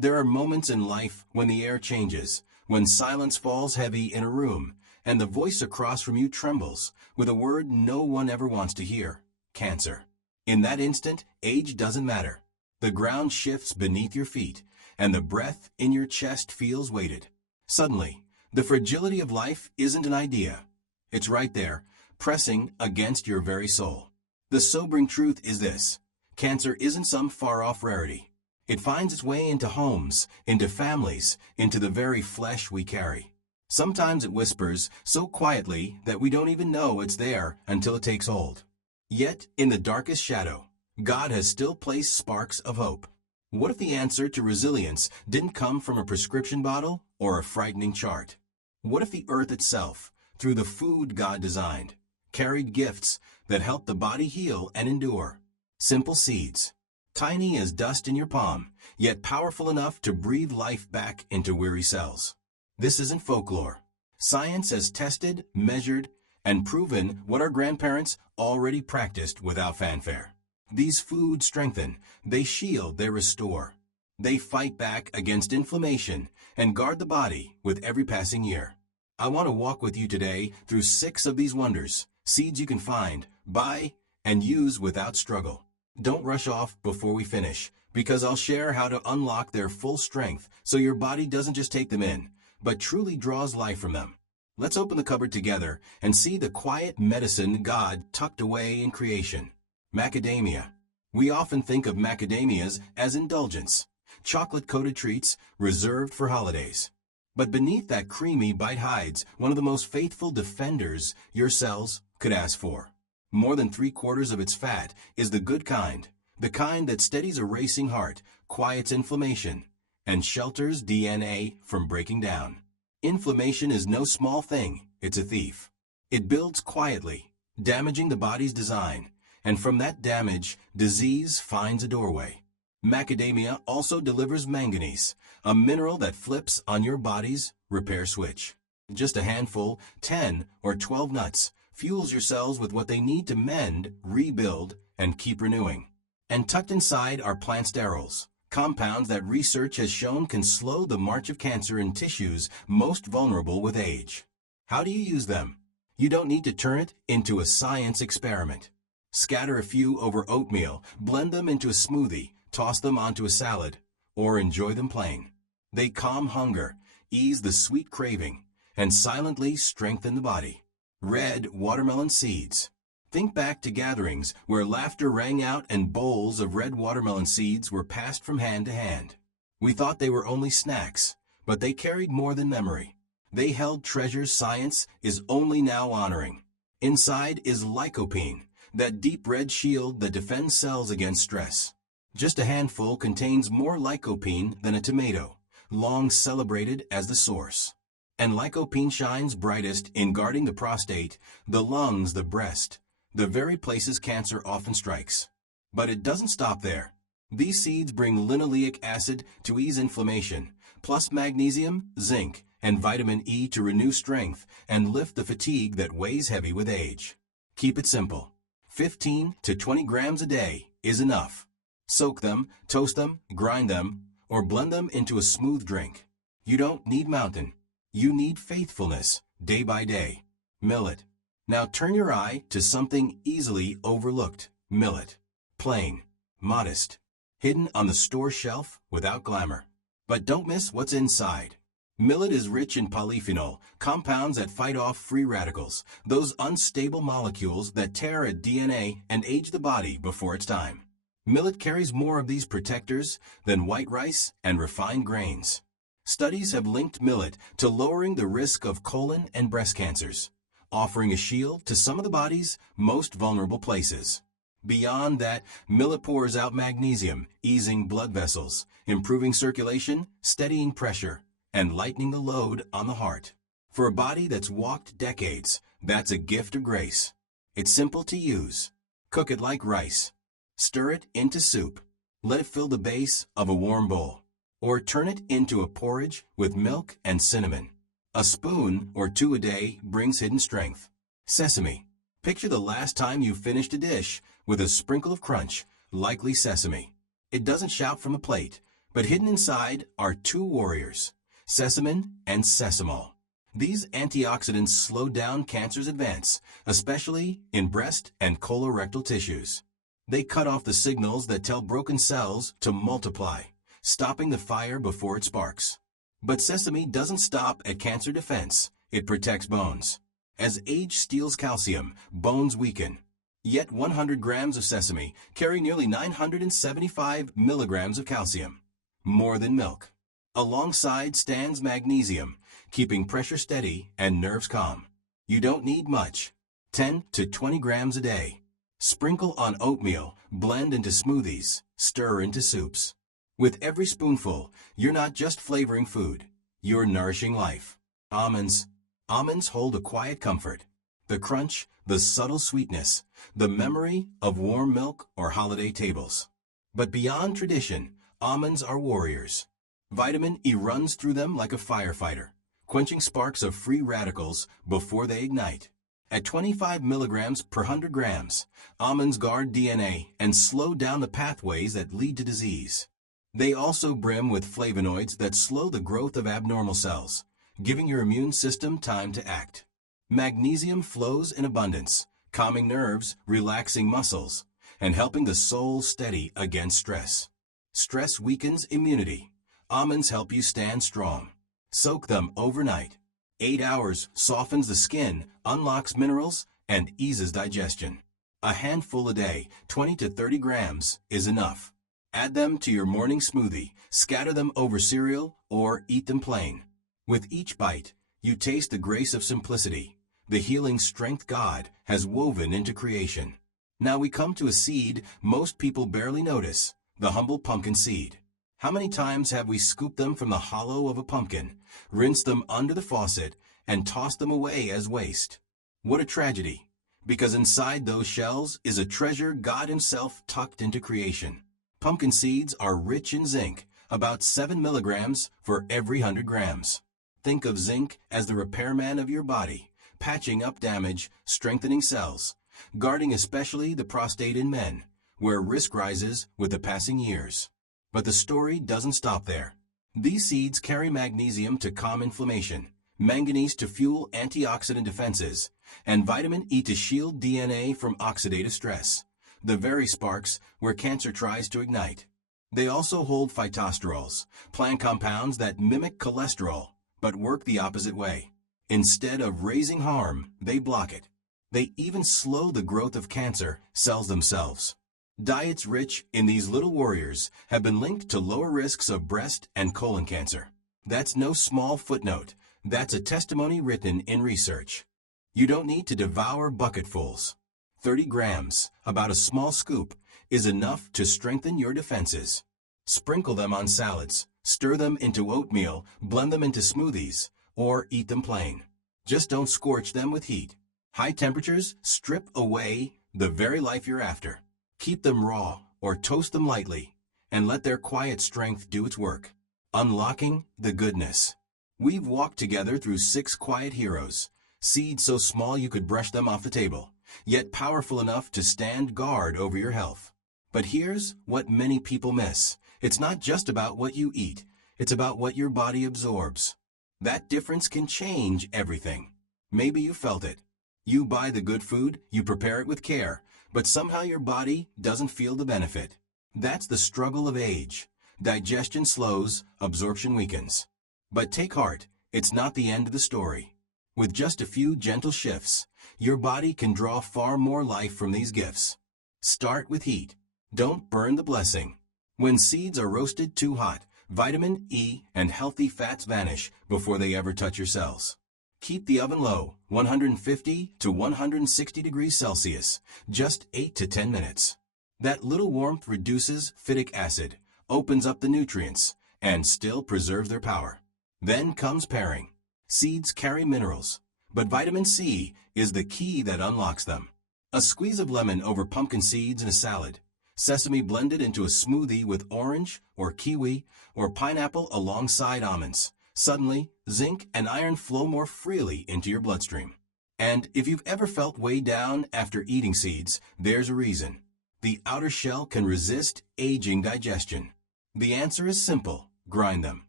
There are moments in life when the air changes, when silence falls heavy in a room, and the voice across from you trembles with a word no one ever wants to hear: cancer. In that instant, age doesn't matter. The ground shifts beneath your feet, and the breath in your chest feels weighted. Suddenly, the fragility of life isn't an idea. It's right there, pressing against your very soul. The sobering truth is this: cancer isn't some far-off rarity. It finds its way into homes, into families, into the very flesh we carry. Sometimes it whispers so quietly that we don't even know it's there until it takes hold. Yet, in the darkest shadow, God has still placed sparks of hope. What if the answer to resilience didn't come from a prescription bottle or a frightening chart? What if the earth itself, through the food God designed, carried gifts that help the body heal and endure? Simple seeds, tiny as dust in your palm, yet powerful enough to breathe life back into weary cells. This isn't folklore. Science has tested, measured, and proven what our grandparents already practiced without fanfare. These foods strengthen, they shield, they restore. They fight back against inflammation and guard the body with every passing year. I want to walk with you today through 6 of these wonders, seeds you can find, buy, and use without struggle. Don't rush off before we finish, because I'll share how to unlock their full strength so your body doesn't just take them in, but truly draws life from them. Let's open the cupboard together and see the quiet medicine God tucked away in creation. Macadamia. We often think of macadamias as indulgence, chocolate-coated treats reserved for holidays. But beneath that creamy bite hides one of the most faithful defenders your cells could ask for. More than 3/4 of its fat is the good kind, the kind that steadies a racing heart, quiets inflammation, and shelters DNA from breaking down. Inflammation is no small thing, it's a thief. It builds quietly, damaging the body's design, and from that damage, disease finds a doorway. Macadamia also delivers manganese, a mineral that flips on your body's repair switch. Just a handful, 10 or 12 nuts, fuels your cells with what they need to mend, rebuild, and keep renewing. And tucked inside are plant sterols, compounds that research has shown can slow the march of cancer in tissues most vulnerable with age. How do you use them? You don't need to turn it into a science experiment. Scatter a few over oatmeal, blend them into a smoothie, toss them onto a salad, or enjoy them plain. They calm hunger, ease the sweet craving, and silently strengthen the body. Red watermelon seeds. Think back to gatherings where laughter rang out and bowls of red watermelon seeds were passed from hand to hand. We thought they were only snacks, but they carried more than memory. They held treasures science is only now honoring. Inside is lycopene, that deep red shield that defends cells against stress. Just a handful contains more lycopene than a tomato, long celebrated as the source. And lycopene shines brightest in guarding the prostate, the lungs, the breast, the very places cancer often strikes. But it doesn't stop there. These seeds bring linoleic acid to ease inflammation, plus magnesium, zinc, and vitamin E to renew strength and lift the fatigue that weighs heavy with age. Keep it simple. 15 to 20 grams a day is enough. Soak them, toast them, grind them, or blend them into a smooth drink. You don't need mountain. You need faithfulness, day by day. Millet. Now turn your eye to something easily overlooked. Millet. Plain, modest, hidden on the store shelf without glamour. But don't miss what's inside. Millet is rich in polyphenol, compounds that fight off free radicals, those unstable molecules that tear at DNA and age the body before it's time. Millet carries more of these protectors than white rice and refined grains. Studies have linked millet to lowering the risk of colon and breast cancers, offering a shield to some of the body's most vulnerable places. Beyond that, millet pours out magnesium, easing blood vessels, improving circulation, steadying pressure, and lightening the load on the heart. For a body that's walked decades, that's a gift of grace. It's simple to use. Cook it like rice. Stir it into soup. Let it fill the base of a warm bowl. Or turn it into a porridge with milk and cinnamon. A spoon or 2 a day brings hidden strength. Sesame. Picture the last time you finished a dish with a sprinkle of crunch, likely sesame. It doesn't shout from a plate, But hidden inside are two warriors, sesamin and sesamol. These antioxidants slow down cancer's advance, especially in breast and colorectal tissues. They cut off the signals that tell broken cells to multiply, stopping the fire before it sparks. But sesame doesn't stop at cancer defense. It protects bones. As age steals calcium, bones weaken. Yet 100 grams of sesame carry nearly 975 milligrams of calcium, more than milk. Alongside stands magnesium, keeping pressure steady and nerves calm. You don't need much, 10 to 20 grams a day. Sprinkle on oatmeal, blend into smoothies, stir into soups. With every spoonful, you're not just flavoring food, you're nourishing life. Almonds. Almonds hold a quiet comfort. The crunch, the subtle sweetness, the memory of warm milk or holiday tables. But beyond tradition, almonds are warriors. Vitamin E runs through them like a firefighter, quenching sparks of free radicals before they ignite. At 25 milligrams per 100 grams, almonds guard DNA and slow down the pathways that lead to disease. They also brim with flavonoids that slow the growth of abnormal cells, giving your immune system time to act. Magnesium flows in abundance, calming nerves, relaxing muscles, and helping the soul steady against stress. Stress weakens immunity. Almonds help you stand strong. Soak them overnight. 8 hours softens the skin, unlocks minerals, and eases digestion. A handful a day, 20 to 30 grams, is enough. Add them to your morning smoothie, scatter them over cereal, or eat them plain. With each bite, you taste the grace of simplicity, the healing strength God has woven into creation. Now we come to a seed most people barely notice, the humble pumpkin seed. How many times have we scooped them from the hollow of a pumpkin, rinsed them under the faucet, and tossed them away as waste? What a tragedy, because inside those shells is a treasure God Himself tucked into creation. Pumpkin seeds are rich in zinc, about 7 milligrams for every 100 grams. Think of zinc as the repairman of your body, patching up damage, strengthening cells, guarding especially the prostate in men, where risk rises with the passing years. But the story doesn't stop there. These seeds carry magnesium to calm inflammation, manganese to fuel antioxidant defenses, and vitamin E to shield DNA from oxidative stress, the very sparks where cancer tries to ignite. They also hold phytosterols, plant compounds that mimic cholesterol, but work the opposite way. Instead of raising harm, they block it. They even slow the growth of cancer cells themselves. Diets rich in these little warriors have been linked to lower risks of breast and colon cancer. That's no small footnote. That's a testimony written in research. You don't need to devour bucketfuls. 30 grams, about a small scoop, is enough to strengthen your defenses. Sprinkle them on salads, stir them into oatmeal, blend them into smoothies, or eat them plain. Just don't scorch them with heat. High temperatures strip away the very life you're after. Keep them raw or toast them lightly, and let their quiet strength do its work, unlocking the goodness. We've walked together through 6 quiet heroes, seeds so small you could brush them off the table, yet powerful enough to stand guard over your health. But here's what many people miss. It's not just about what you eat, it's about what your body absorbs. That difference can change everything. Maybe you felt it. You buy the good food, you prepare it with care, but somehow your body doesn't feel the benefit. That's the struggle of age. Digestion slows, absorption weakens. But take heart, it's not the end of the story. With just a few gentle shifts, your body can draw far more life from these gifts. Start with heat. Don't burn the blessing. When seeds are roasted too hot, vitamin E and healthy fats vanish before they ever touch your cells. Keep the oven low, 150 to 160 degrees Celsius, just 8 to 10 minutes. That little warmth reduces phytic acid, opens up the nutrients, and still preserves their power. Then comes pairing. Seeds carry minerals, but vitamin C is the key that unlocks them. A squeeze of lemon over pumpkin seeds in a salad, sesame blended into a smoothie with orange or kiwi or pineapple alongside almonds. Suddenly, zinc and iron flow more freely into your bloodstream. And if you've ever felt weighed down after eating seeds, there's a reason. The outer shell can resist aging digestion. The answer is simple: grind them.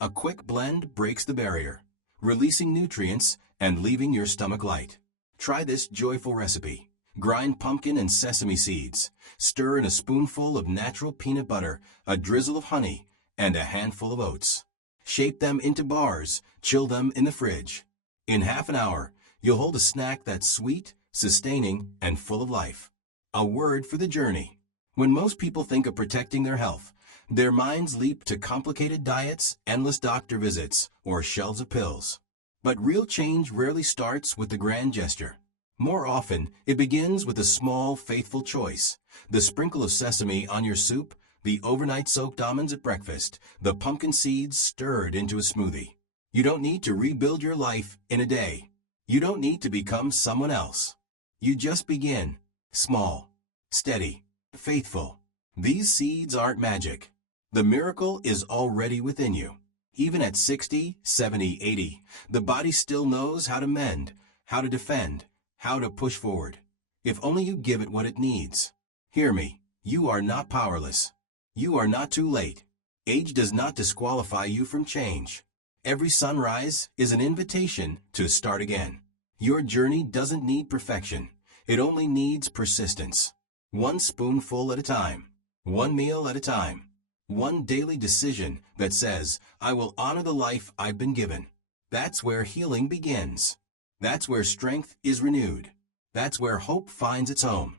A quick blend breaks the barrier, releasing nutrients and leaving your stomach light. Try this joyful recipe. Grind pumpkin and sesame seeds. Stir in a spoonful of natural peanut butter, a drizzle of honey, and a handful of oats. Shape them into bars, chill them in the fridge. In half an hour, you'll hold a snack that's sweet, sustaining, and full of life. A word for the journey. When most people think of protecting their health, their minds leap to complicated diets, endless doctor visits, or shelves of pills. But real change rarely starts with the grand gesture. More often, it begins with a small, faithful choice. The sprinkle of sesame on your soup, the overnight soaked almonds at breakfast, the pumpkin seeds stirred into a smoothie. You don't need to rebuild your life in a day. You don't need to become someone else. You just begin. Small, steady, faithful. These seeds aren't magic. The miracle is already within you. Even at 60, 70, 80, the body still knows how to mend, how to defend, how to push forward. If only you give it what it needs. Hear me, you are not powerless. You are not too late. Age does not disqualify you from change. Every sunrise is an invitation to start again. Your journey doesn't need perfection. It only needs persistence. One spoonful at a time. One meal at a time. One daily decision that says, I will honor the life I've been given. That's where healing begins. That's where strength is renewed. That's where hope finds its home.